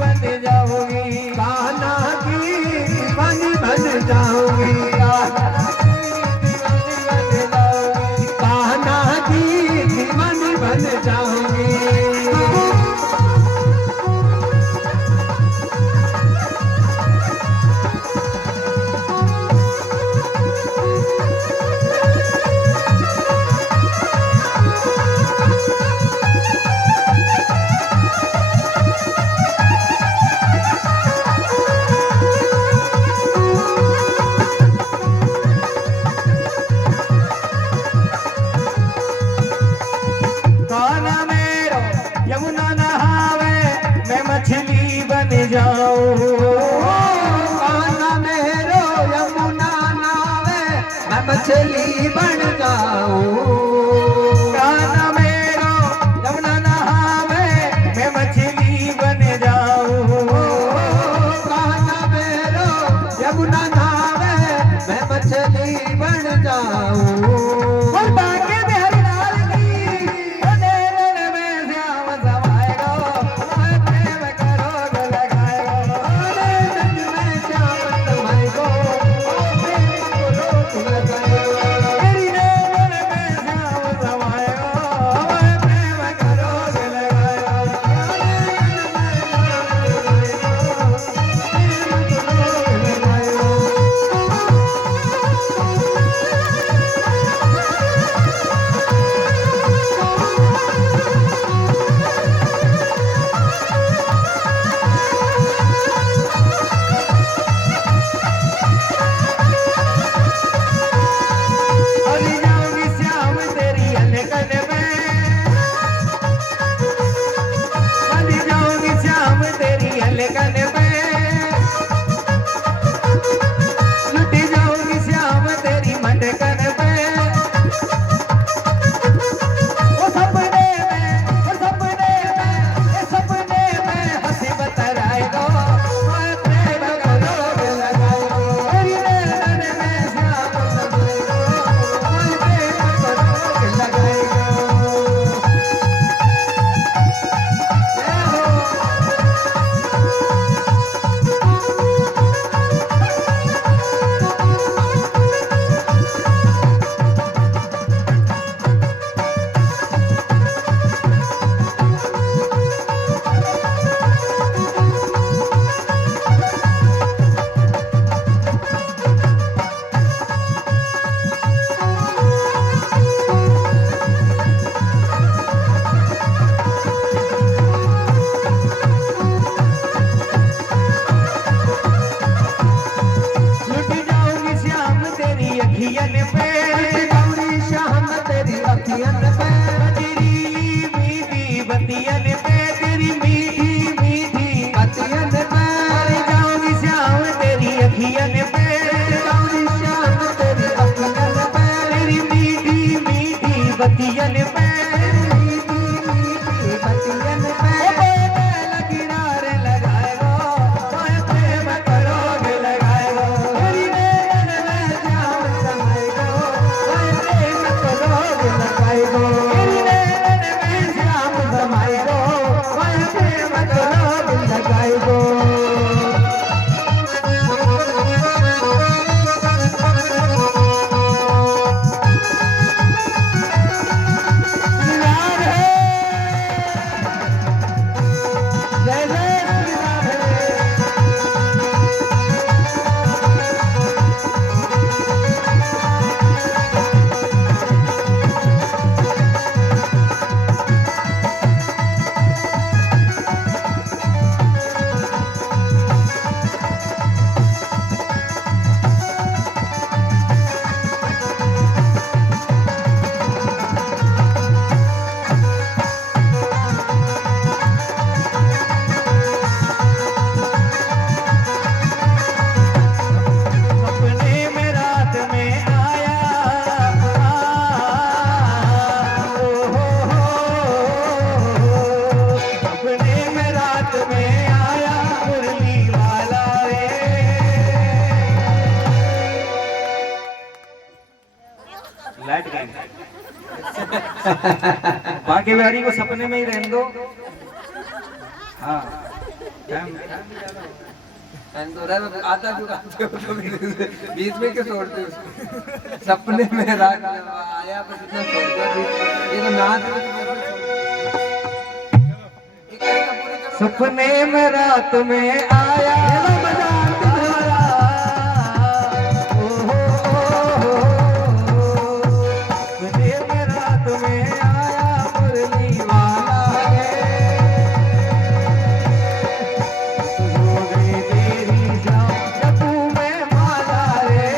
बन जाओगी, कान्हा की दीवानी बन जाओगी, कान्हा की दीवानी बन जाओगी। कान्हा मेरो यमुना नहावे, मैं मछली बन जाऊं। कान्हा मेरो यमुना नावे, मैं मछली बन जाऊं। कान्हा मेरो यमुना नहावे, मैं मछली बन जाऊं। कान्हा मेरो यमुना नावे, मैं मछली बन जाऊं। और बाके बिहारी लाल की, ओ नैनन में श्याम समाएगा, ओए प्रेम का रोग लगाएगा। नैनन में श्याम समाएगा, ओ प्रेम को रोग लगाएगा। तेरी नैनन में श्याम समाएगा, ओए प्रेम का रोग लगाएगा। नैनन में श्याम समाएगा, प्रेम को रोग लगाएगा। हरी जाऊंगी श्याम तेरी अलकन में, हरी जाऊंगी श्याम तेरी अलकन में, लुट जाऊंगी श्याम तेरी मंडकन में। ओ सपने में, ओ सपने में, ए सपने में हंसी बतराएगा, ओए प्रेम का रोग लगाएगा। तेरी नैनन में श्याम समाएगा, ओए प्रेम का रोग लगाएगा। जय हो। लुट जाऊंगी श्याम तेरी अखियन पे, गौरी श्याम तेरी अखियन पे, तेरी मीठी बतियन पे, तेरी मीठी मीठी अखियन पे, मर जाऊंगी श्याम तेरी अखियन पे, गौरी श्याम तेरी अखियन पे, तेरी मीठी मीठी बतियन पे। मीठी मीठी बतियन पे। ओ बेल किनारे लगाएगा, ओए प्रेम का रोग लगाएगा। तेरी नैनन में श्याम समाएगा, ओए प्रेम का रोग लगाएगा। तेरी नैनन में श्याम समाएगा, ओए प्रेम का रोग लगाएगा। यार है, जय जय श्री राम है। लाइट गई। बाकी बिहारी को सपने में ही रहने दो। हाँ टाइम टाइम तो रहा है, आता क्यों आते हो तो बीच में क्यों छोड़ते हो उसको? सपने में रात आया बस इतना छोड़ दिया, ये तो नाच में तो बिल्कुल छोड़ दिया। एक लाइन तो पूरी करो। सपने में रात में आया बजा तुम्हारा ओ हो सपने में रात में आया मुरली वाला है हो गई तेरी जान जपू में माला रे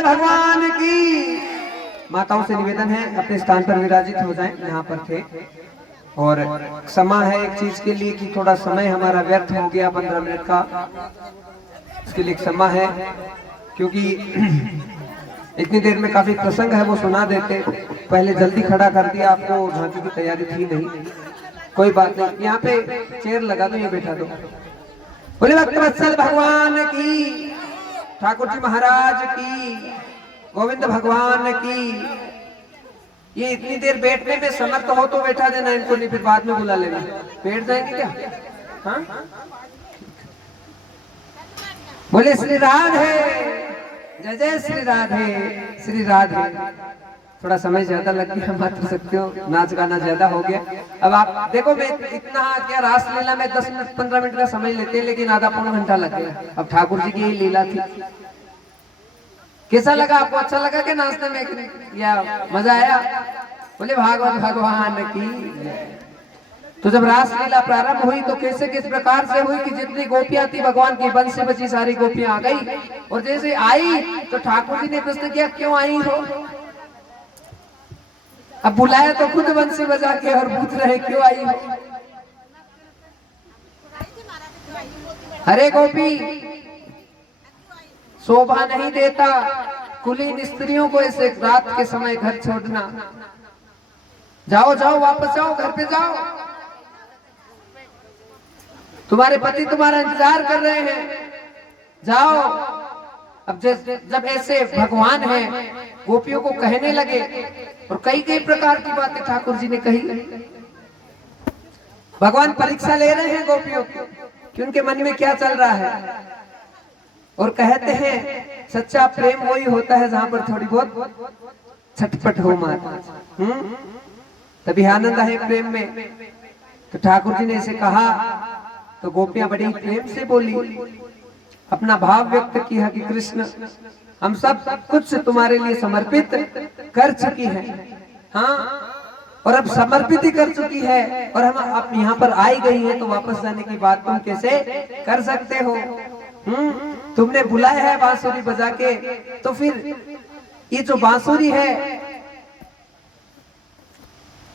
भगवान की। माताओं से निवेदन है अपने स्थान पर विराजित हो जाएं, यहाँ पर थे। और क्षमा है एक चीज के लिए कि थोड़ा समय हमारा व्यर्थ हो गया 15 मिनट का, इसके लिए क्षमा है, क्योंकि इतनी देर में काफी प्रसंग है वो सुना देते, पहले जल्दी खड़ा कर दिया आपको, झांकी की तैयारी थी नहीं। कोई बात नहीं, यहाँ पे चेयर लगा दो, ये बैठा दो। बोले भक्तवत्सल भगवान की, ठाकुर जी महाराज की, गोविंद भगवान की। ये इतनी देर बैठने में समर्थ हो तो बैठा देना इनको, नहीं फिर बाद में बुला लेना। बैठ जाएंगे क्या? हाँ, बोले श्री राधे, जय जय श्री राधे, श्री राधे। थोड़ा समय ज्यादा लग गया, मान सकते हो, नाच गाना ज्यादा हो गया। अब आप देखो, मैं इतना क्या रासलीला में 10 मिनट 15 मिनट का समय लेते, लेकिन आधा पौना घंटा लग गया। अब ठाकुर जी की यही लीला थी। कैसा लगा आपको? अच्छा लगा क्या नाचने में, या मजा आया? बोले भागवत भगवान की। तो जब रासलीला प्रारंभ हुई तो कैसे किस प्रकार से हुई कि जितनी गोपियां थी भगवान की बंसी बची सारी गोपियां आ गई। और जैसे आई तो ठाकुर जी ने प्रश्न किया, क्यों आई हो? अब बुलाया तो खुद बंसी बजा के और पूछ रहे क्यों आई हो? हरे गोपी, शोभा नहीं देता कुलीन स्त्रियों को ऐसे रात के समय घर छोड़ना। जाओ जाओ, वापस जाओ, घर पे जाओ, तुम्हारे पति तुम्हारा इंतजार कर रहे हैं, जाओ। अब जब ऐसे भगवान हैं, गोपियों को कहने लगे, और कई कई प्रकार की बातें ठाकुर जी ने कही। भगवान परीक्षा ले रहे हैं गोपियों की कि उनके मन में क्या चल रहा है, और कहते हैं सच्चा प्रेम वही होता है जहां पर थोड़ी बहुत छटपट हो माता, तभी आनंद है प्रेम में। तो ठाकुर जी ने इसे कहा तो गोपियां बड़ी प्रेम से बोली, अपना भाव व्यक्त किया कि कृष्ण हम सब कुछ तुम्हारे लिए समर्पित कर चुकी है, हाँ, और अब समर्पित ही कर चुकी है, और हम अब यहाँ पर आई गई है, तो वापस जाने की बात तुम कैसे कर सकते हो? तुमने बुलाया है बांसुरी बजा के, तो फिर ये जो बांसुरी है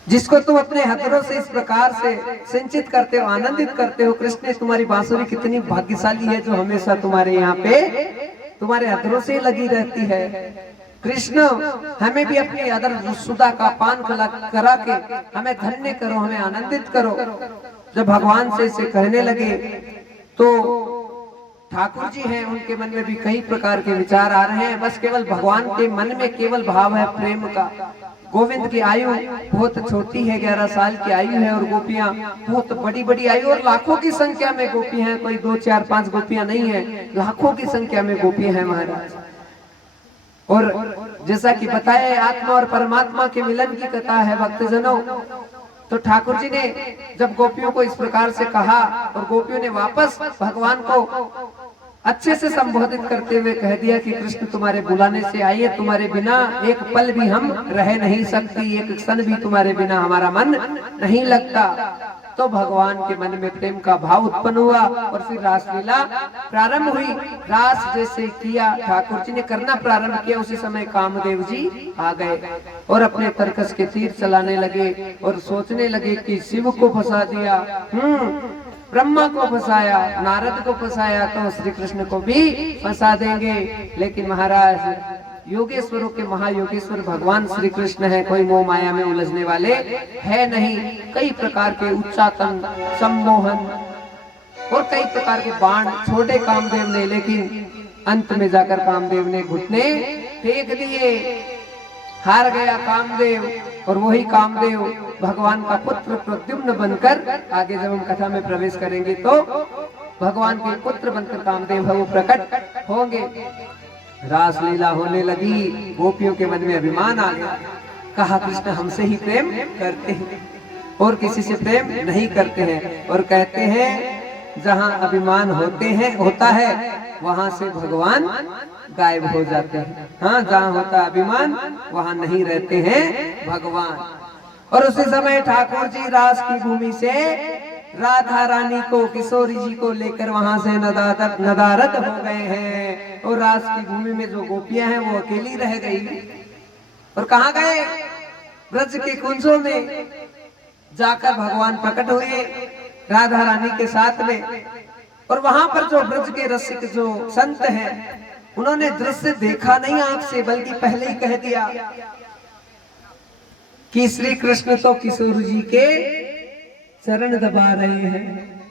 जिसको तुम अपने हथेलों से इस प्रकार से सिंचित करते हो, आनंदित करते हो, कृष्ण तुम्हारी बांसुरी कितनी भाग्यशाली है जो हमेशा तुम्हारे यहाँ पे तुम्हारे हथेलों से लगी रहती है। कृष्ण हमें भी अपनी अदर सुधा का पान करा के हमें धन्य करो, हमें आनंदित करो। जब भगवान से इसे कहने लगे तो ठाकुर जी हैं, उनके मन में भी कई प्रकार के विचार आ रहे हैं। बस केवल भगवान के मन में केवल भाव है प्रेम का। गोविंद की आयु बहुत छोटी है, 11 साल की आयु है, और गोपियां बहुत बड़ी बड़ी आयु, और लाखों की संख्या में गोपियां हैं, कोई 2 4 5 गोपियां नहीं है, लाखों की संख्या में गोपियां हैं महाराज। और जैसा कि बताया, आत्मा और परमात्मा के मिलन की कथा है भक्तजनों। तो ठाकुर जी ने जब गोपियों को इस प्रकार से कहा, और गोपियों ने वापस भगवान को अच्छे से संबोधित करते हुए कह दिया कि कृष्ण तुम्हारे बुलाने से आई है, तुम्हारे बिना एक पल भी हम रह नहीं सकती, एक क्षण भी तुम्हारे बिना हमारा मन नहीं लगता। तो भगवान के मन में प्रेम का भाव उत्पन्न हुआ, और फिर रासलीला प्रारंभ हुई। रास जैसे किया ठाकुर जी ने करना प्रारंभ किया, उसी समय कामदेव जी आ गए और अपने तर्कस के तीर चलाने लगे, और सोचने लगे कि शिव को फंसा दिया, ब्रह्मा को फंसाया, नारद को फंसाया, तो श्री कृष्ण को भी फंसा देंगे। लेकिन महाराज योगेश्वरों के महायोगेश्वर भगवान श्री कृष्ण है, कोई मोह माया में उलझने वाले है नहीं। कई प्रकार के उच्चाटन, सम्मोहन और कई प्रकार के बाण छोड़े कामदेव ने, लेकिन अंत में जाकर कामदेव ने घुटने फेंक दिए, हार गया कामदेव। और वही कामदेव भगवान का पुत्र प्रद्युम्न बनकर, आगे जब हम कथा में प्रवेश करेंगे तो भगवान के पुत्र बनकर कामदेव है वो प्रकट होंगे। रासलीला होने लगी, गोपियों के मन में अभिमान आ गया। कहा कृष्ण हमसे ही प्रेम करते हैं और किसी से प्रेम नहीं करते हैं, और कहते हैं जहां अभिमान होता है वहां से भगवान गायब हो जाते हैं। हाँ, जहाँ होता अभिमान वहाँ नहीं रहते हैं भगवान। और उसी समय ठाकुर जी रास की भूमि से राधा रानी को, किशोरी जी को लेकर वहां से नदारद हो गए हैं, और रास की भूमि में जो गोपियां हैं वो अकेली रह गई। और कहाँ गए? ब्रज के कुंजों में जाकर भगवान प्रकट हुए राधा रानी के साथ में। और वहां पर जो ब्रज के रसिक जो संत हैं, उन्होंने दृश्य देखा नहीं आंख से, बल्कि पहले ही कह दिया कि श्री कृष्ण तो किशोर जी के चरण दबा रहे हैं,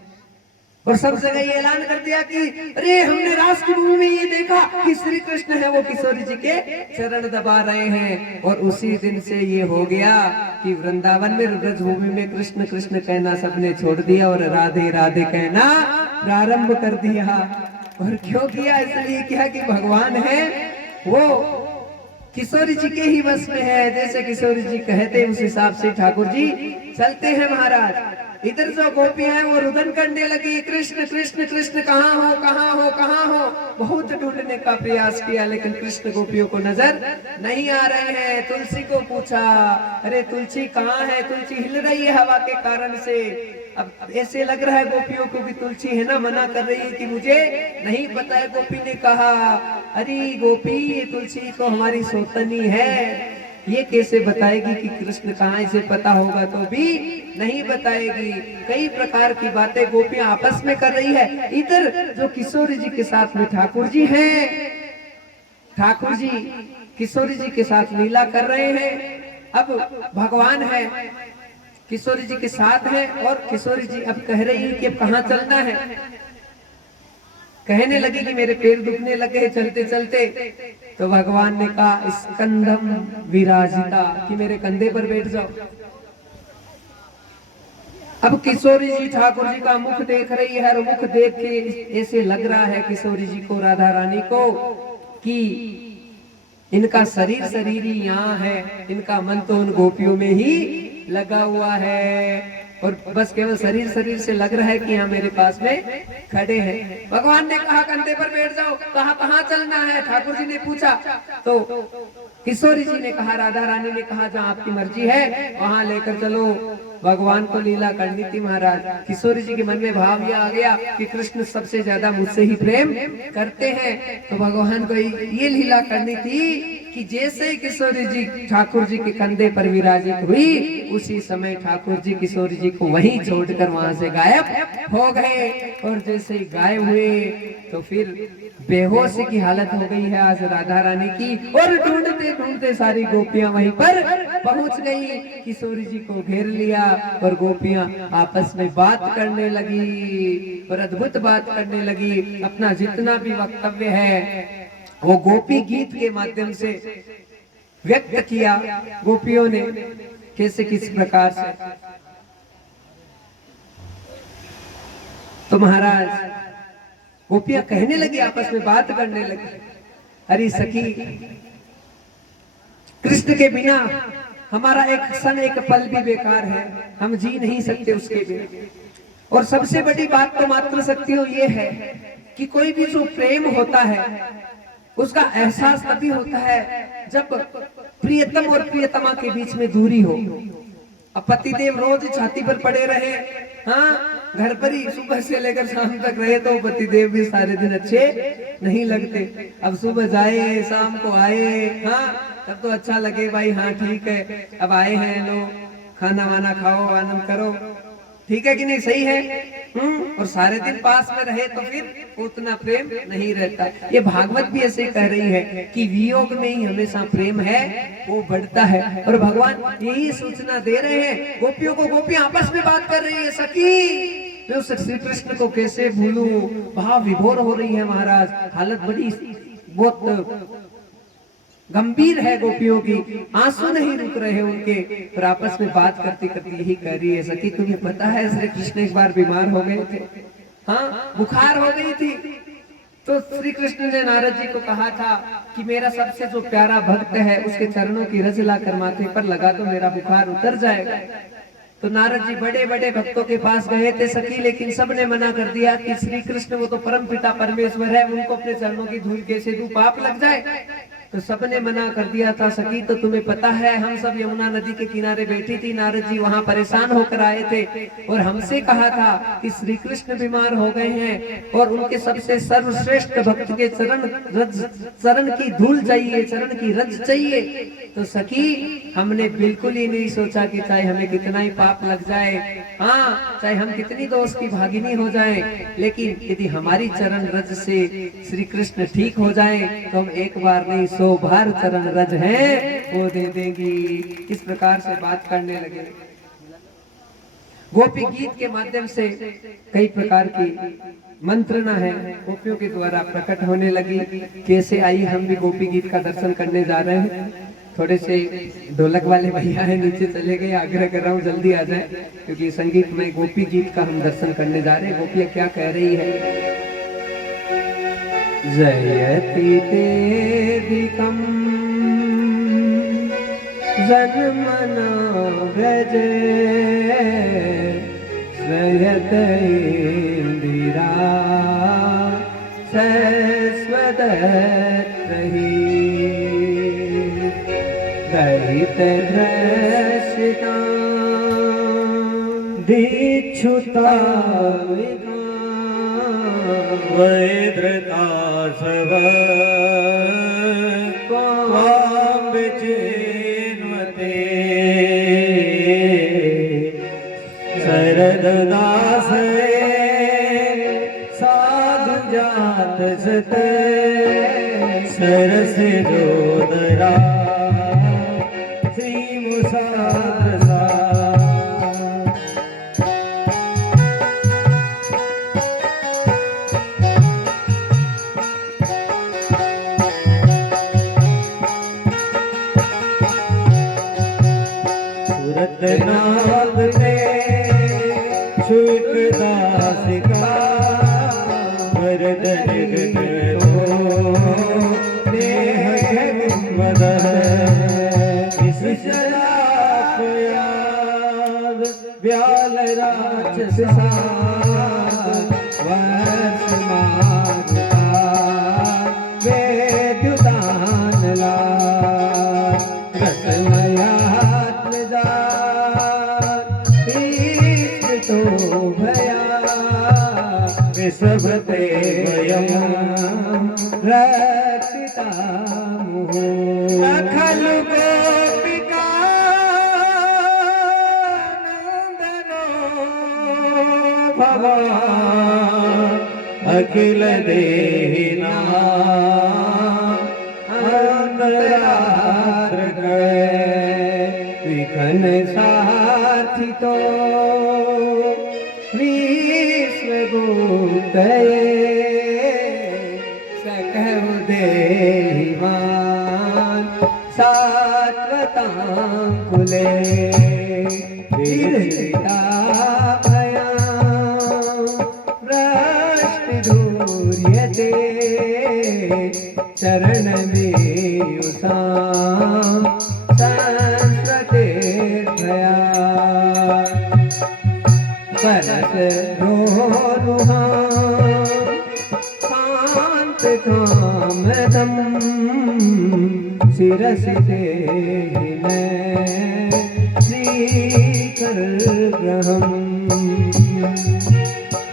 और सब जगह ये ऐलान कर दिया कि अरे हमने रास की भूमि में ये देखा कि श्री कृष्ण है वो किशोर जी के चरण दबा रहे हैं। और उसी दिन से ये हो गया कि वृंदावन में, ब्रज भूमि में कृष्ण कृष्ण कहना सबने छोड़ दिया, और राधे राधे कहना प्रारंभ कर दिया। और क्यों किया? इसलिए किया कि भगवान है वो किशोरी जी के ही वश में है, जैसे किशोरी जी कहते उस हिसाब से ठाकुर जी चलते हैं महाराज। इधर जो गोपियां हैं वो रुदन करने लगी, कृष्ण कृष्ण कृष्ण कहाँ हो, कहाँ हो, कहाँ हो। बहुत ढूंढने का प्रयास किया, लेकिन कृष्ण गोपियों को नजर नहीं आ रहे हैं। तुलसी को पूछा, अरे तुलसी कहाँ है? तुलसी हिल रही है हवा के कारण से। अब ऐसे लग रहा है गोपियों को भी तुलसी है ना मना कर रही है कि मुझे नहीं पता है। गोपी ने कहा, अरे गोपी ये तुलसी तो हमारी सौतनी है, ये कैसे बताएगी कि कृष्ण कहाँ? इसे पता होगा तो भी नहीं बताएगी। कई प्रकार की बातें गोपियां आपस में कर रही है। इधर जो किशोरी जी के साथ में ठाकुर जी हैं, ठाकुर जी किशोरी जी के साथ लीला कर रहे हैं। अब भगवान है, किशोरी जी के साथ है, और किशोरी जी अब कह रही है कि अब कहाँ चलना है। कहने लगी कि मेरे पैर दुखने लगे चलते चलते। तो भगवान ने कहा स्कंदम विराजिता, कि मेरे कंधे पर बैठ जाओ। अब किशोरी जी ठाकुर जी का मुख देख रही है, और मुख देख के ऐसे लग रहा है किशोरी जी को, राधा रानी को, कि इनका शरीर शरीर ही यहाँ है, इनका मन तो उन गोपियों में ही लगा हुआ है, और बस केवल शरीर शरीर से लग रहा है कि यहाँ मेरे पास में खड़े हैं। भगवान ने कहा कंधे पर बैठ जाओ। कहा कहाँ चलना है, ठाकुर जी ने पूछा। तो किशोरी जी ने कहा, राधा रानी ने कहा जहाँ आपकी मर्जी है वहां लेकर चलो। भगवान को लीला करनी थी महाराज। किशोरी जी के मन में भाव यह आ गया कि कृष्ण सबसे ज्यादा मुझसे ही प्रेम करते हैं, तो भगवान को ये लीला करनी थी कि जैसे ही किशोरी जी ठाकुर जी के कंधे पर विराजित हुई, उसी समय ठाकुर जी किशोरी जी को वहीं छोड़कर वहां से गायब हो गए। और जैसे ही गायब हुए तो फिर बेहोशी की हालत हो गई है आज राधा रानी की, और ढूंढते ढूंढते सारी गोपियां वहीं पर पहुंच गई। किशोरी जी को घेर लिया और गोपियां आपस में बात करने लगी, और अद्भुत बात करने लगी। अपना जितना भी वक्तव्य है वो गोपी गीत के माध्यम से व्यक्त किया गोपियों ने, कैसे किस प्रकार से। तो महाराज गोपियां कहने लगी, आपस में बात करने लगी, अरे सखी, कृष्ण के बिना हमारा एक क्षण एक पल भी बेकार है, हम जी नहीं सकते उसके बिना। और सबसे बड़ी बात तो मात्र शक्तियों ये है कि कोई भी जो प्रेम होता है उसका एहसास तभी होता है जब प्रियतम और प्रियतमा के बीच में दूरी हो। अब पतिदेव रोज छाती पर पड़े रहे, हाँ, घर पर ही सुबह से लेकर शाम तक रहे, तो पतिदेव भी सारे दिन अच्छे नहीं लगते। अब सुबह जाए शाम को आए, हाँ, तब तो अच्छा लगे भाई, हाँ ठीक है, अब आए हैं लोग, खाना वाना खाओ, आनंद करो, ठीक है कि नहीं, सही है। और सारे दिन पास में रहे तो फिर उतना प्रेम नहीं रहता। ये भागवत भी ऐसे कह रही है कि वियोग में ही हमेशा प्रेम है वो बढ़ता है, और भगवान यही सूचना दे रहे हैं गोपियों को। गोपियां आपस में बात कर रही है, सखी मैं उस श्री कृष्ण को कैसे भूलूं, भाव विभोर हो रही है महाराज, हालत बड़ी बहुत गंभीर है गोपियों की, आंसू नहीं रुक रहे उनके, फिर आपस में बात करती करती यही कह रही है, सखी तुम्हें पता है श्री कृष्ण एक बार बीमार हो गए थे, हाँ, बुखार हो गई थी। तो श्री कृष्ण ने नारद जी को कहा था कि मेरा सबसे जो प्यारा भक्त है उसके चरणों की रज लाकर माथे पर लगा दो, मेरा बुखार उतर जाएगा। तो नारद जी बड़े बड़े भक्तों के पास गए थे सखी, लेकिन सबने मना कर दिया कि श्री कृष्ण वो तो परम पिता परमेश्वर है, उनको अपने चरणों की धूल कैसे दूं, पाप लग जाए। तो सबने मना कर दिया था सखी। तो तुम्हें पता है हम सब यमुना नदी के किनारे बैठी थी, नारद जी वहां परेशान होकर आए थे और हमसे कहा था कि श्री कृष्ण बीमार हो गए हैं और उनके सबसे सर्वश्रेष्ठ भक्त के चरण की धूल चाहिए, चरण की रज चाहिए। तो सखी हमने बिल्कुल ही नहीं सोचा कि चाहे हमें कितना ही पाप लग जाए, हाँ, चाहे हम कितनी दोष की भागिनी हो जाएं, लेकिन यदि हमारी चरण रज से श्री कृष्ण ठीक हो जाए तो हम एक बार नहीं 100 बार चरण रज है वो दे देंगी। इस प्रकार से बात करने लगे। गोपी गीत के माध्यम से कई प्रकार की मंत्रणा है गोपियों के द्वारा प्रकट होने लगी। कैसे आई, हम भी गोपी गीत का दर्शन करने जा रहे हैं। थोड़े से ढोलक वाले भैया है नीचे चले गए, आग्रह कर रहा हूँ जल्दी आ जाए, क्योंकि संगीत में गोपी गीत का हम दर्शन करने जा रहे हैं। गोपियाँ क्या कह रही है? जयति तेदिकं जन्मना व्रज जयत इंदिरा सरस्वत रही दहित धृषिता दीक्षुता वैद्रता सव त्वां विचिन्वते शरददासे साधु जात सत सरसिजोदरा श्रीमुषिकधरा नाथ ने शुल्क दास का वरदन करो नेह मदन इस शराब याद व्याल राक्षस वर्ष मारुता वेद्युदान ला सबते रक्षिता अखल गोपिका नंदनो भगवान अखिल देहिना अंतरात्र विघन साथी तो सकहु देवान सात्वतांकुले विरहिता भया भ्रष्टधूर्यते चरण मेयुषां संस्कृते भया परस रोरुहा कांत कामदम शिरस देहि श्रीकर ग्रहम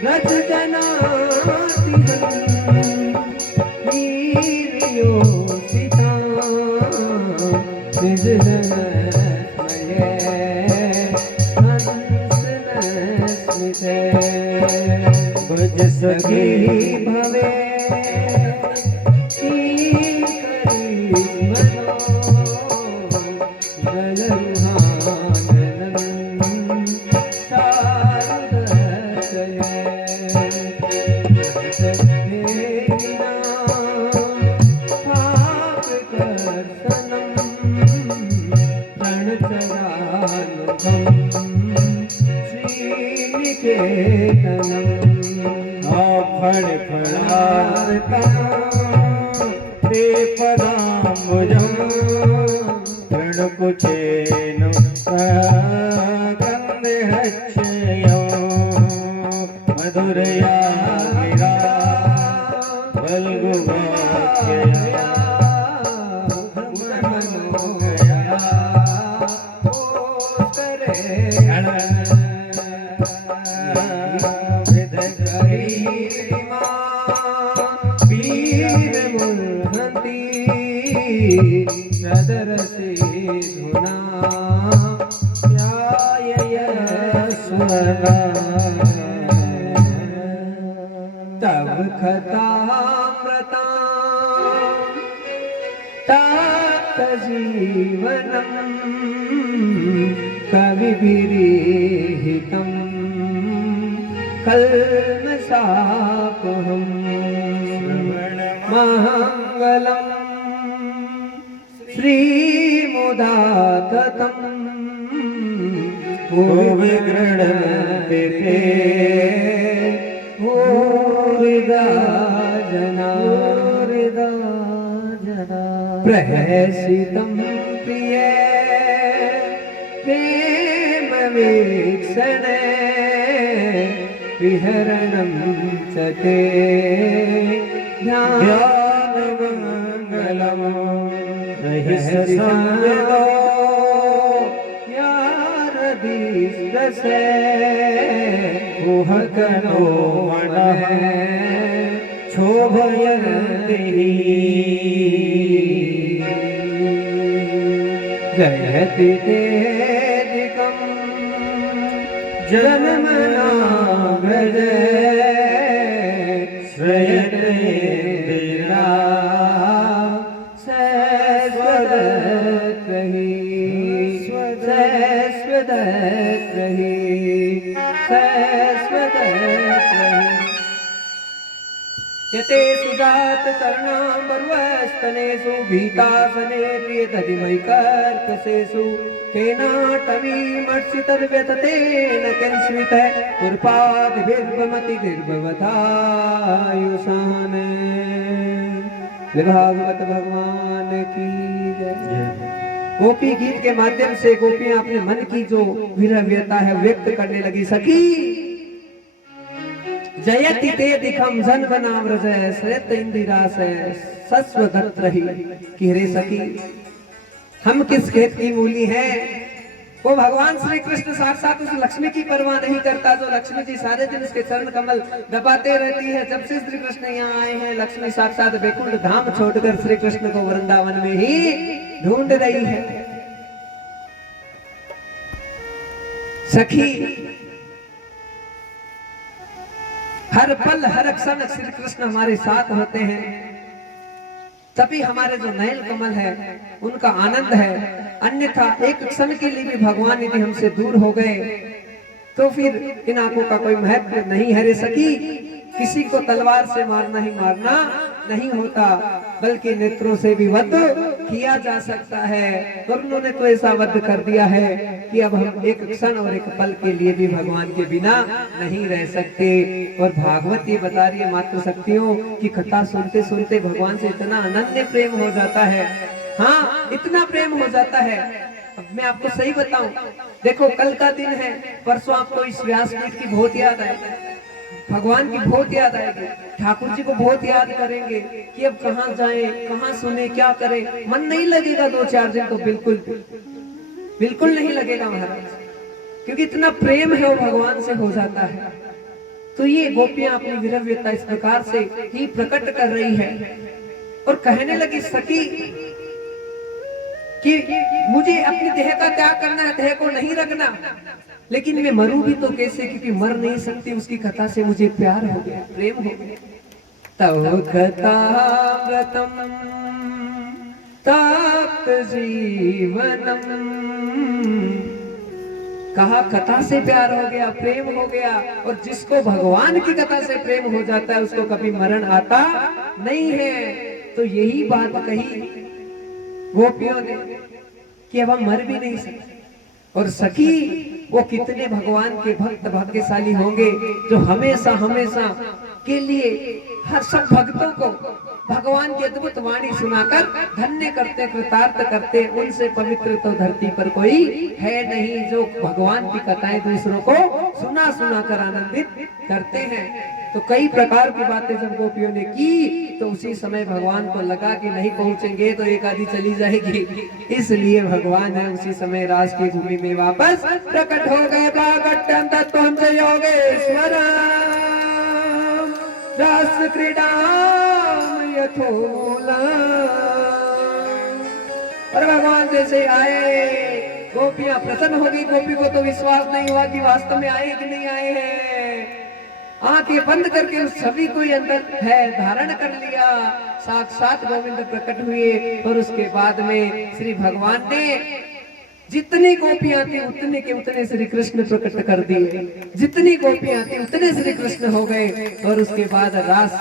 रथ जनाति वीर्योषिता निज भज सखी भवे फण फणारता ते पदाम्बुजं प्रणकुचेन गन्धहच्छयो मधुरया गिरा बल्गुवाक्यया मनोगया ओस्तरे सदर से धुना तब कथामृता तात जीवनम कविभिरीहितं कल्मषापहम् मंगलम् श्रीमुदाततं विगृह्णन्ति ते हृदा जना प्रहसितं प्रिय प्रेमवीक्षणे विहरणं च ते ध्यानमङ्गलम् संजो यारदीस्रसे कुहकनो मनः क्षोभयन्ति जयति तेदिकं जन्मना व्रज श्रयते दिरा यते सुजात चरणाम्बर्वस्तनेषु भीतासने प्रियततिमैकर्कशेषु केनाटवीमर्षितद्व्यततेन किंस्मितः कुर्पादिभिर्भवतिर्भवतायुषान्। भागवत भगवान की जय। गोपी गीत के माध्यम से गोपियां अपने मन की जो विरह है व्यक्त करने लगी। सखी जयति ते दिखम जन बना व्रज श्रेत इंदिरास सस्वदत्त रही कि रे सखी हम किस खेत की मूली हैं। वो भगवान श्री कृष्ण साक्षात उस लक्ष्मी की परवाह नहीं करता जो लक्ष्मी जी सारे दिन उसके चरण कमल दबाते रहती है। जब से श्री कृष्ण यहाँ आए हैं लक्ष्मी साक्षात वैकुंठ धाम छोड़कर श्री कृष्ण को वृंदावन में ही ढूंढ रही है। सखी हर पल हर क्षण श्री कृष्ण हमारे साथ होते हैं, तभी हमारे जो नयन कमल है उनका आनंद है। अन्यथा एक क्षण के लिए भी भगवान यदि हमसे दूर हो गए तो फिर इन आंखों का कोई महत्व नहीं है रे सखी। किसी को तलवार से मारना ही मारना नहीं होता, बल्कि नेत्रों से भी वध किया जा सकता है। और उन्होंने तो ऐसा वध कर दिया है कि अब हम एक क्षण और एक पल के लिए भी भगवान के बिना नहीं रह सकते। और भागवत ये बता रही है मातृ शक्तियों की कथा सुनते सुनते भगवान से इतना अनन्य प्रेम हो जाता है। हाँ, इतना प्रेम हो जाता है। अब मैं आपको सही बताऊं, देखो कल का दिन है, परसों आपको इस व्यासपीठ की बहुत याद आएगी, भगवान की बहुत याद आएगी, ठाकुर जी को बहुत याद करेंगे कि अब कहाँ जाएं, कहाँ सुने, क्या करें। मन नहीं लगेगा 2-4 दिन तो बिल्कुल बिल्कुल नहीं लगेगा महाराज, क्योंकि इतना प्रेम है वो भगवान से हो जाता है। तो ये गोपियां अपनी विरव्यता इस प्रकार से ही प्रकट कर रही है और कहने लगी सखी कि मुझे अपनी देह का त्याग करना है, देह को नहीं रखना, लेकिन मैं मरूं भी तो कैसे, क्योंकि मर नहीं सकती। उसकी कथा से मुझे प्यार हो गया, प्रेम हो गया। तव कथामृतम तप्त जीवनम, कहा कथा से प्यार हो गया, प्रेम हो गया। और जिसको भगवान की कथा से प्रेम हो जाता है उसको कभी मरण आता नहीं है। तो यही बात कही गोपियों ने कि अब हम मर भी नहीं सकते। और सखी वो कितने भगवान के भक्त भाग्यशाली होंगे जो हमेशा हमेशा के लिए हर सब भक्तों को भगवान की अद्भुत वाणी सुनाकर धन्य करते, कृतार्थ करते। उनसे पवित्र तो धरती पर कोई है नहीं जो भगवान की कथाएं दूसरों को सुना सुना कर आनंदित करते हैं। तो कई प्रकार की बातें जब गोपियों ने की तो उसी समय भगवान को लगा कि नहीं पहुंचेंगे तो एक आधी चली जाएगी, इसलिए भगवान है उसी समय रास की भूमि में वापस प्रकट हो गए। प्रागट्यं तत्त्वं च योगेश्वरम् रास क्रीडां यथोमूलम्। और भगवान जैसे आए गोपियां प्रसन्न हो गई। गोपी को तो विश्वास नहीं हुआ कि वास्तव में आए कि नहीं आए हैं। आंखें बंद करके उस छवि को ही अंदर है धारण कर लिया। साक्षात गोविंद प्रकट हुए और उसके बाद में श्री भगवान ने जितनी गोपियां थी उतने के उतने श्री कृष्ण प्रकट कर दिए, जितनी गोपियां थी उतने श्री कृष्ण हो गए। और उसके बाद रास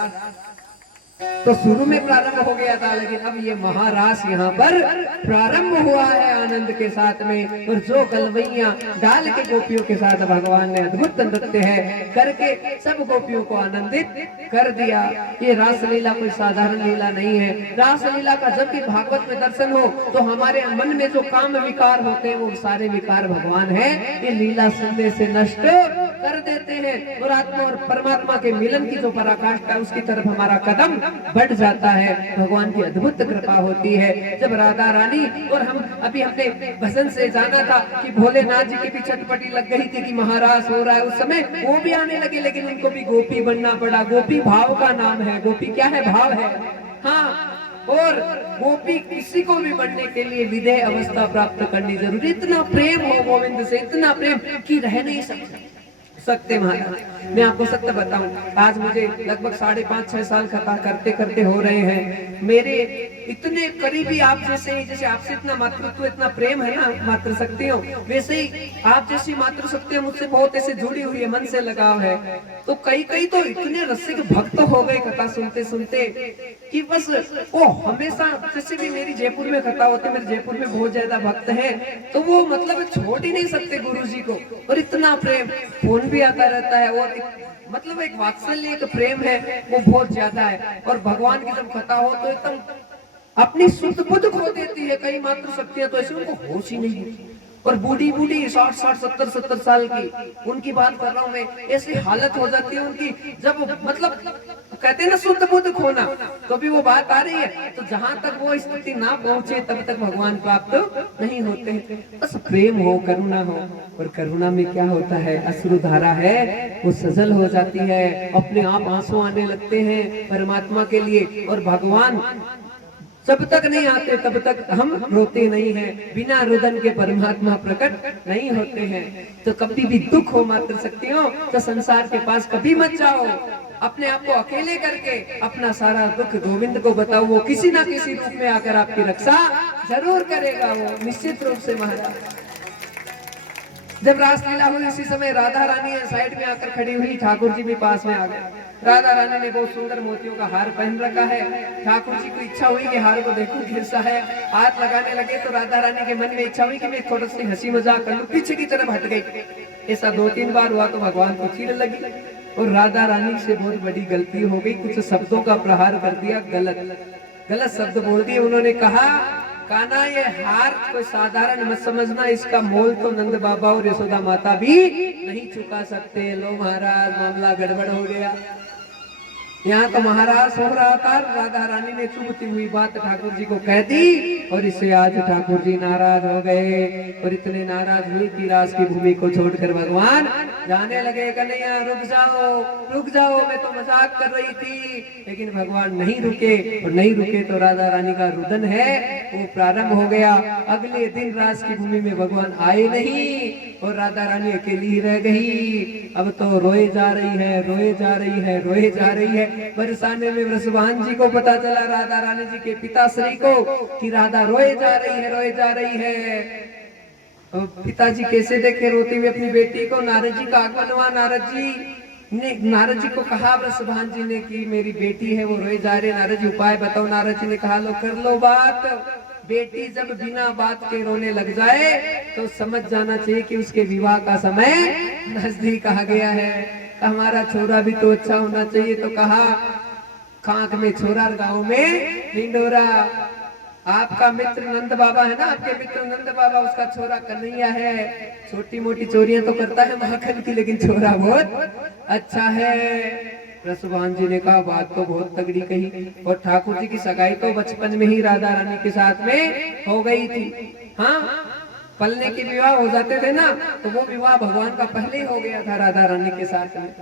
तो शुरू में प्रारंभ हो गया था, लेकिन अब ये महारास यहाँ पर प्रारंभ हुआ है आनंद के साथ में। और जो गलवैया डाल के गोपियों के साथ भगवान ने अद्भुत नृत्य है करके सब गोपियों को आनंदित कर दिया। ये रास लीला कोई साधारण लीला नहीं है। रास लीला का जब भी भागवत में दर्शन हो तो हमारे मन में जो काम विकार होते हैं वो सारे विकार भगवान है ये लीला सुनने से नष्ट कर देते हैं। और आत्मा और परमात्मा के मिलन की जो पराकाष्ठा है उसकी तरफ हमारा कदम बढ़ जाता है। भगवान की अद्भुत कृपा होती है। जब राधा रानी और हम अभी हमने भजन से जाना था कि भोलेनाथ जी की भी चटपटी लग गई थी कि महाराज हो रहा है, उस समय वो भी आने लगे, लेकिन उनको भी गोपी बनना पड़ा। गोपी भाव का नाम है, गोपी क्या है, भाव है। हाँ, और गोपी किसी को भी बनने के लिए विधेय अवस्था प्राप्त करनी जरूरी। इतना प्रेम हो गोविंद से, इतना प्रेम कि रह नहीं सकते महाराज। मैं आपको सत्य बताऊं, आज मुझे लगभग 5.5-6 साल कथा करते करते हो रहे हैं। मेरे इतने करीबी आप जैसे ही, जैसे आपसे इतना मातृत्व इतना प्रेम है ना मातृ शक्तियों, वैसे ही आप जैसी मातृ शक्तियां मुझसे बहुत ऐसे जुड़ी हुई है, मन से लगाव है। तो कई कई तो इतने रसिक भक्त हो गए कथा सुनते सुनते कि बस वो हमेशा, जैसे भी मेरी जयपुर में कथा होती है, मेरे जयपुर में बहुत ज्यादा भक्त हैं, तो वो मतलब छोड़ ही नहीं सकते गुरु जी को, और इतना प्रेम, फोन भी आता रहता है, और मतलब एक वात्सल्य एक प्रेम है वो बहुत ज्यादा है। और भगवान की जब कथा हो तो एकदम अपनी शुद्ध बुद्ध खो देती है। कई मात्र शक्तियां तो ऐसे उनको होश ही नहीं होती, और बूढ़ी बूढ़ी 60 70 साल की उनकी बात कर रहा हूं मैं, ऐसी हालत हो जाती है उनकी, जब मतलब कहते हैं ना शुद्ध बुद्ध खोना, तो भी वो बात आ रही है। तो जहां तक वो स्थिति ना पहुंचे तब तक भगवान प्राप्त नहीं होते। बस प्रेम हो, करुणा हो, और करुणा में क्या होता है, अश्रु धारा है वो सजल हो जाती है, अपने आप आंसू आने लगते हैं परमात्मा के लिए। और भगवान जब तक नहीं आते तब तक हम रोते नहीं हैं, बिना रुदन के परमात्मा प्रकट नहीं होते हैं। तो कभी भी दुख हो मात्र शक्तियों तो संसार के पास कभी मत जाओ, अपने आप को अकेले करके अपना सारा दुख गोविंद को बताओ, वो किसी ना किसी रूप में आकर आपकी रक्षा जरूर करेगा, वो निश्चित रूप से महाराज। जब रासलीला हुई इसी समय राधा रानी साइड में आकर खड़ी हुई, ठाकुर जी भी पास में आ गए। राधा रानी ने बहुत सुंदर मोतियों का हार पहन रखा है, ठाकुर जी को इच्छा हुई कि हार को देखूं कैसा है, हाथ लगाने लगे तो राधा रानी के मन में इच्छा हुई कि मैं थोड़ा सी हंसी मजाक कर लूं, पीछे की तरफ हट गई। ऐसा 2-3 बार हुआ तो भगवान को चिढ़ लगी, और राधा रानी से बहुत बड़ी गलती हो गई, कुछ शब्दों का प्रहार कर दिया, गलत शब्द बोल दिए। उन्होंने कहा, कान्हा ये हार कोई साधारण मत समझना, इसका मोल तो नंद बाबा और यशोदा माता भी नहीं चुका सकते। लो महाराज, मामला गड़बड़ हो गया। यहाँ तो महाराज हो रहा था, राधा रानी ने चुभती हुई बात ठाकुर जी को कह दी, और इससे आज ठाकुर जी नाराज हो गए, और इतने नाराज हुए कि रास की भूमि को छोड़कर भगवान जाने लगे। कन्हैया रुक जाओ, मैं तो मजाक कर रही थी। लेकिन भगवान नहीं रुके, और नहीं रुके तो राधा रानी का रुदन है वो प्रारंभ हो गया। अगले दिन रास की भूमि में भगवान आए नहीं, और राधा रानी अकेली ही रह गई। अब तो रोए जा रही है। बरसाने में वृषभान जी को पता चला, राधा रानी जी के पिताश्री को, कि राधा रोए जा रही है। पिताजी कैसे देखे रोती हुई अपनी बेटी को। नारद जी का आगमन हुआ, नारद जी को कहा वृषभान जी ने कि मेरी बेटी है वो रोए जा रही है, नारद जी उपाय बताओ। नारद जी ने कहा, लो कर लो बात। बेटी जब बिना बात के रोने लग जाए तो समझ जाना चाहिए कि उसके विवाह का समय नजदीक आ गया है। हमारा छोरा भी तो अच्छा होना चाहिए। तो कहा, खाक में छोरा गांव में ढिंडोरा। आपका मित्र नंद बाबा है ना, आपके मित्र नंद बाबा, उसका छोरा कन्हैया है। छोटी मोटी चोरियां तो करता है माखन की, लेकिन छोरा बहुत अच्छा है। वृषभान जी ने कहा, बात तो बहुत तगड़ी कही। और ठाकुर जी की सगाई तो बचपन में ही राधा रानी के साथ में हो गई थी। हाँ, पलने के विवाह हो जाते थे ना, तो वो विवाह भगवान का पहले ही हो गया था राधा रानी के साथ में।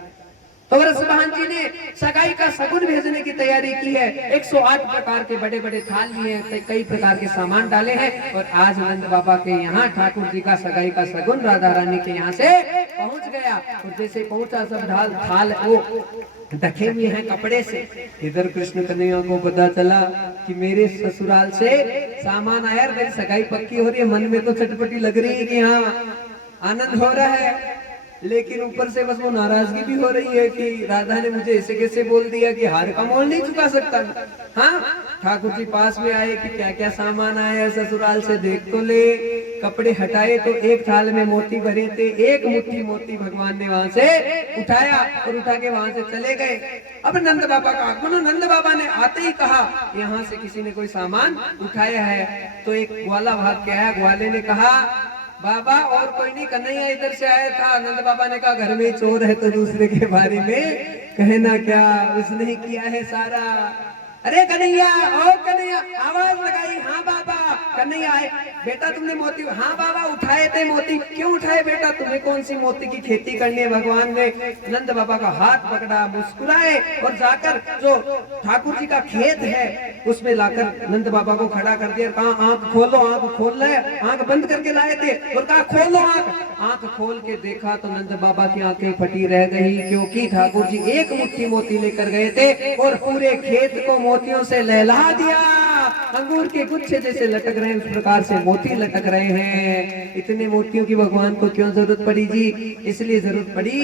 तो वृषभान जी ने सगाई का सगुन भेजने की तैयारी की है। 108 प्रकार के बड़े बड़े थाल लिए हैं, कई प्रकार के सामान डाले हैं, और आज नंद बाबा के यहाँ ठाकुर जी का सगाई का सगुन राधा रानी के यहाँ से पहुंच गया। और जैसे पहुंचा, सब थाल वो ढके हुए हैं कपड़े से। इधर कृष्ण कन्हैया को पता चला कि मेरे ससुराल से सामान आया, मेरी सगाई पक्की हो रही है। मन में तो चटपटी लग रही है कि हाँ आनंद हो रहा है, लेकिन ऊपर से बस वो नाराजगी भी हो रही है कि राधा ने मुझे ऐसे कैसे बोल दिया कि हार का मोल नहीं चुका सकता। हाँ, ठाकुर जी पास में आए कि क्या क्या सामान आया ससुराल से, देख तो ले। कपड़े हटाए तो एक थाल में मोती भरे थे, एक मुट्ठी मोती भगवान ने वहां से उठाया और उठा के वहां से चले गए। अब नंद बाबा का आगमन, नंद बाबा ने आते ही कहा, यहाँ से किसी ने कोई सामान उठाया है। तो एक ग्वाला भाग के आया, ग्वाले ने कहा, बाबा और कोई नहीं, कन्हैया इधर से आया था। नंद बाबा ने कहा, घर में चोर है तो दूसरे के बारे में कहना क्या, उसने ही किया है सारा। अरे कन्हैया, ओ कन्हैया, आवाज लगाई। हाँ बाबा। कन्हैया आए, बेटा तुमने मोती, हाँ बाबा उठाए थे मोती। क्यों उठाए बेटा, तुम्हें कौन सी मोती की खेती करनी है। भगवान ने नंद बाबा का हाथ पकड़ा, मुस्कुराए और जाकर जो ठाकुर जी का खेत है उसमें लाकर नंद बाबा को खड़ा कर दिया। कहा, आंख खोलो। आंख खोल रहे, आंख बंद करके लाए थे, और कहा खोलो आंख। आंख खोल के देखा तो नंद बाबा की आंखें फटी रह गई, क्योंकि ठाकुर जी एक मुट्ठी मोती लेकर गए थे और पूरे खेत को मोतियों से लहला दिया। अंगूर के गुच्छे जैसे लटक रहे हैं, उस प्रकार से मोती लटक रहे हैं। इतने मोतियों की भगवान को क्यों जरूरत पड़ी जी? इसलिए जरूरत पड़ी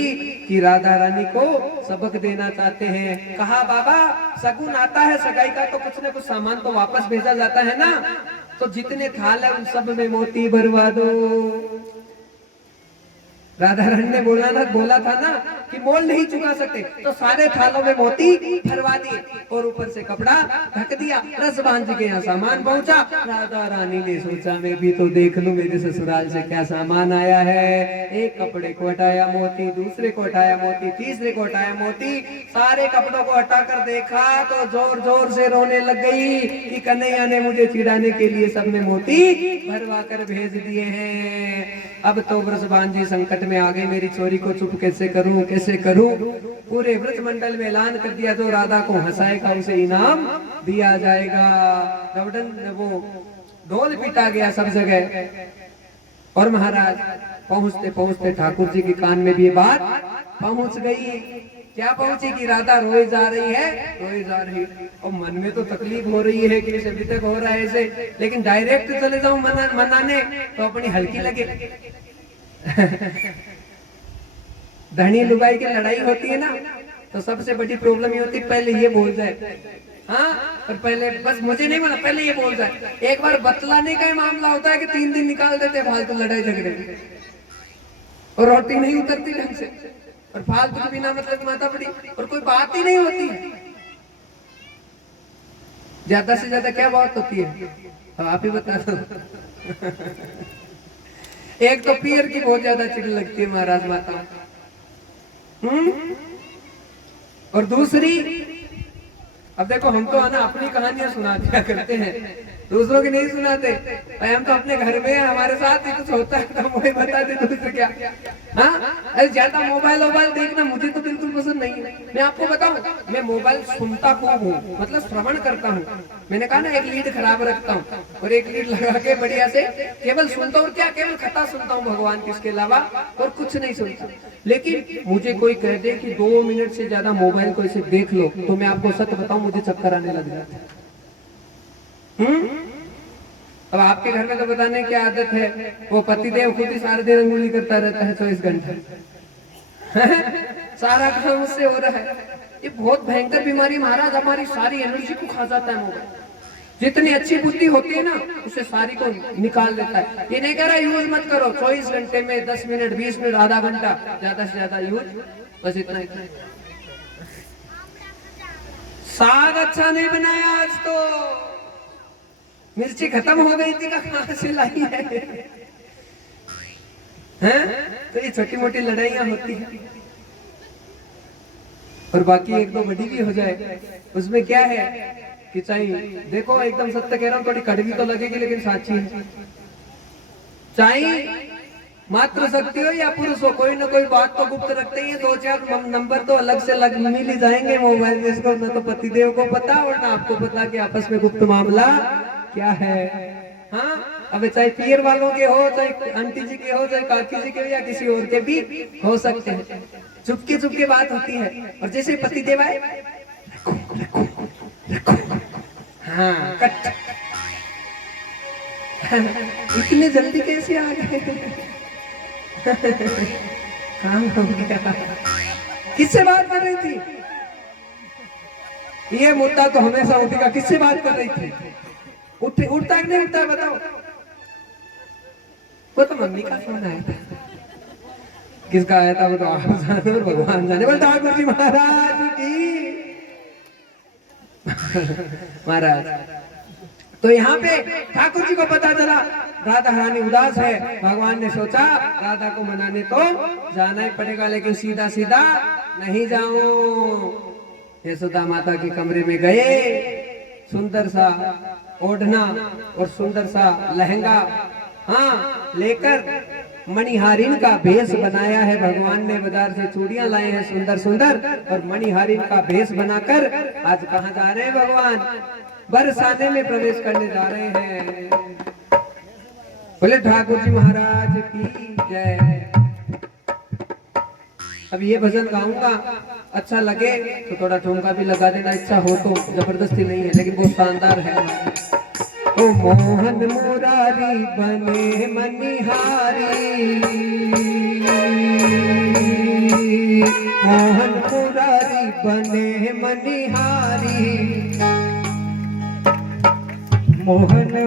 कि राधा रानी को सबक देना चाहते हैं। कहा बाबा शगुन आता है सगाई का तो कुछ ना कुछ सामान तो वापस भेजा जाता है ना, तो जितने थाल है उन सब में मोती भरवा दो। राधा रानी ने बोला था ना कि मोल नहीं चुका सकते, तो सारे थालों में मोती भरवा दिए और ऊपर से कपड़ा ढक दिया। रसबान जी के यहाँ सामान पहुंचा। राधा रानी ने सोचा मैं भी तो देख लूं मेरे ससुराल से क्या सामान आया है। एक कपड़े को हटाया मोती, दूसरे को हटाया मोती, तीसरे को हटाया मोती। सारे कपड़ों को हटाकर देखा तो जोर जोर से रोने लग गई कि कन्हैया ने मुझे चिढ़ाने के लिए सब में मोती भरवा कर भेज दिए हैं। अब तो वृषभान जी संकट में आ गई, मेरी चोरी को चुप कैसे करूं, कैसे करूं। पूरे व्रज मंडल में ऐलान कर दिया जो राधा को हंसाएगा उसे इनाम दिया जाएगा। वो ढोल पीटा गया सब जगह। और महाराज पहुंचते पहुंचते ठाकुर जी के कान में भी ये बात पहुंच गई। क्या पहुंची कि राधा रोए जा रही है, रोए जा रही है। और मन में तो तकलीफ हो रही है कि अभी तक हो रहा है ऐसे, लेकिन डायरेक्ट चले जाऊं मनाने तो अपनी हल्की लगे। धनी लुगाई की लड़ाई होती है ना, तो सबसे बड़ी प्रॉब्लम ये होती है पहले ये बोल जाए, हाँ, और पहले बस मुझे नहीं बोला, पहले ये बोल जाए। एक बार बतलाने का मामला होता है कि 3 दिन निकाल देते हैं फालतू लड़ाई झगड़े, और रोटी नहीं उतरती ढंग से, और फालतू के बिना मतलब की माता पड़ी, और कोई बात ही नहीं होती है। ज्यादा से ज्यादा क्या बात होती है, आप ही बता दो। एक तो पीर की बहुत ज्यादा चिड़ लगती है महाराज माता, और दूसरी, अब देखो हम तो आना अपनी कहानियां सुना दिया करते हैं, दूसरों की नहीं सुनाते। हम तो अपने घर में हमारे साथ ही कुछ होता है तो वही बता दे, दूसरे क्या। हाँ, ज्यादा मोबाइल देखना मुझे तो बिल्कुल पसंद नहीं है। मैं आपको बताऊं, मैं मोबाइल सुनता खूब हूँ, मतलब श्रवण करता हूँ। मैंने कहा ना एक लीड खराब रखता हूँ और एक लीड लगा के बढ़िया से केवल सुनता हूँ। क्या केवल कथा सुनता हूँ भगवान की, इसके अलावा और कुछ नहीं सुनता। लेकिन मुझे कोई कह दे कि 2 मिनट से ज्यादा मोबाइल को इसे देख लो, तो मैं आपको सच बताऊं मुझे चक्कर आने लग जाता है। अब आपके घर में तो बताने की आदत है, वो पतिदेव खुद ही सारे दिन अंगुली करता रहता है 24 घंटे। सारा काम उससे हो रहा है। ये बहुत भयंकर बीमारी महाराज, हमारी सारी एनर्जी को खा जाता है मोबाइल। जितनी अच्छी बुद्धि होती है ना उसे सारी को निकाल देता है। ये नहीं कह रहा यूज मत करो, 24 घंटे में 10 मिनट 20 मिनट आधा घंटा ज्यादा से ज्यादा यूज, बस इतना इतना। साग अच्छा नहीं बनाया आज तो, मिर्ची खत्म हो गई थी, कहां से लाई है? तो ये छोटी मोटी लड़ाइयां होती है, और बाकी एक दो बड़ी भी हो जाए उसमें क्या है कि चाहिए। देखो एकदम सत्य कह रहा हूँ, थोड़ी कड़वी तो लगेगी लेकिन साची है। चाहिए मात्र शक्ति हो या पुरुष हो, कोई ना कोई बात तो गुप्त रखते ही है। 2-4 नंबर तो अलग से अलग मिल ही जाएंगे मोबाइल में। इसको ना तो पतिदेव को पता और ना आपको पता कि आपस में गुप्त मामला क्या है। हाँ, अब चाहे पियर वालों के हो, चाहे आंटी जी के हो, चाहे काकी जी के हो, या किसी और के भी हो सकते हैं। चुपके चुपके बात होती है। और जैसे पतिदेव आए, रखो, रखो, हाँ कट। इतने जल्दी कैसे आ गए? काम हो गया। किससे बात कर रही थी? ये मुद्दा तो हमेशा उठेगा, किससे बात कर रही थी? उठता है कि नहीं उठता, बताओ। वो तो मम्मी का फोन आया था। किसका आया था वो तो आप जाने और भगवान जाने। बोल ठाकुर जी महाराज की। महाराज तो यहाँ पे ठाकुर जी को पता चला राधा रानी उदास है। भगवान ने सोचा राधा को मनाने तो जाना ही पड़ेगा, लेकिन सीधा सीधा नहीं जाऊं। यशोदा माता के कमरे में गए, सुंदर सा ओढ़ना और सुंदर सा लहंगा हाँ लेकर मणिहारिन का भेष बनाया है। भगवान ने बाजार से चूड़ियां लाए हैं सुंदर सुंदर, और मणिहारिन का भेष बनाकर आज कहाँ जा रहे हैं भगवान? बरसाने में प्रवेश करने जा रहे हैं। बोले ठाकुर जी महाराज की जय। अब ये भजन गाऊंगा अच्छा लगे तो थोड़ा ठुमका भी लगा देना, इच्छा हो तो, जबरदस्ती नहीं है लेकिन बहुत शानदार है। ओ मोहन मुरारी बने मनिहारी, मोहन मुरारी बने मनिहारी, मोहन